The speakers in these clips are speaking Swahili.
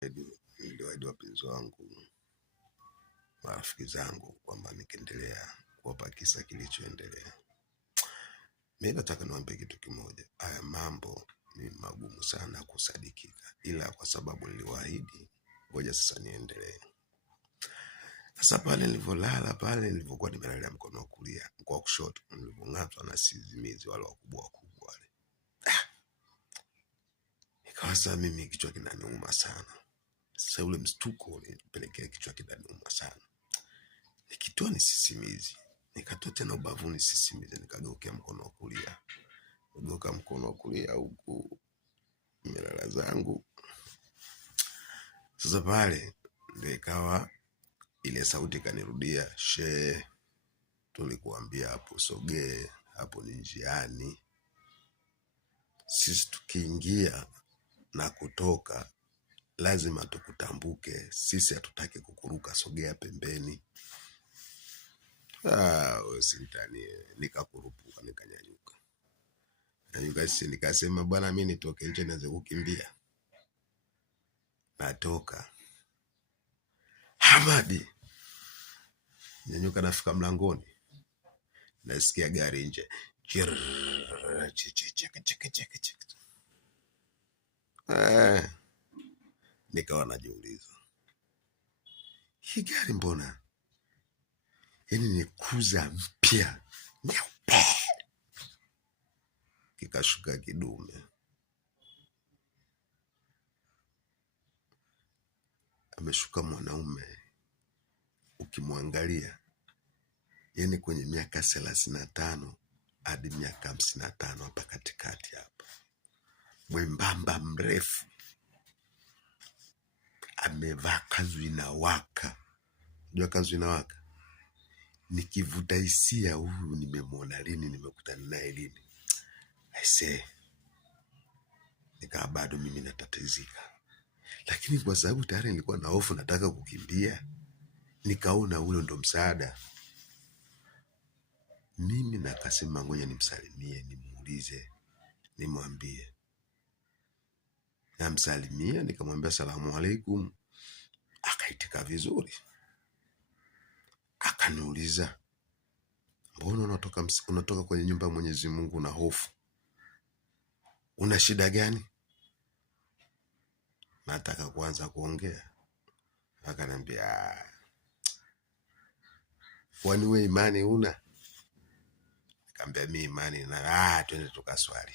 Niliwaahidi wapenzi wangu, marafiki zangu kwamba nikiendelea kuwapa kisa kilichoendelea. Mimi nataka niwaambie kitu kimoja. Haya mambo ni magumu sana kusadikika, ila kwa sababu niliwaahidi, ngoja sasa niendelee. Sasa pale nilivyolala, pale nilivyokuwa nimelala mkono wa kulia, kwa kushoto nilivyong'atwa na sisimizi wale wakubwa wale. Nikawaza mimi kichwa kinaniuma sana. Sasa ule mstuko ulipelekea kichwa kinaniuma sana. Nikitoa ni sisimizi, nikatoa tena ubavuni sisimizi, nikageukia mkono wa kulia. Nigeuka mkono wa kulia huku nimelala zangu. Sasa pale ndio ikawa ile sauti kanirudia, "She, tulikuambia hapo sogee, hapo ni njiani. Sisi tukiingia na kutoka lazima tukutambuke. Sisi hatutaki kukuruka, sogea pembeni." Usitanie, nikakurupuka, nikanyanyuka. Nikasema bwana mimi nitoke nje nianze kukimbia. Natoka. Hamadi. Nyanyuka nafika mlangoni. Nasikia gari nje. Nikawa najiuliza, hii gari mbona? Yaani ni cruiser mpya. Nyeupe. Kikashuka kidume. Ameshuka mwanaume, ukimwangalia yaani kwenye miaka 35 hadi miaka 55 hapa katikati hapa. Mwembamba mrefu. Amevaa kanzu inawaka. Unajua kanzu inawaka? Nikivuta hisia, huyu nimemwona lini, nimekutana naye lini. Nikawa bado mimi natatizika. Lakini kwa sababu tayari nilikuwa na hofu, nataka kukimbia, nikaona ule ndo msaada. Mimi nakasema ngoja nimsalimie, nimuulize, nimwambie. Namsalimia, nikamwambia salamu alaikum. Akaitika vizuri. Akaniuliza, mbona unatoka kwenye nyumba ya Mwenyezi Mungu na hofu? Una shida gani? Nataka kuanza kuongea. Akaniambia, kwani wewe imani una? Nikamwambia mimi imani na twende tukaswali.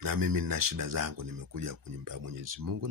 Na mimi nina shida zangu, nimekuja kwenye nyumba ya Mwenyezi Mungu.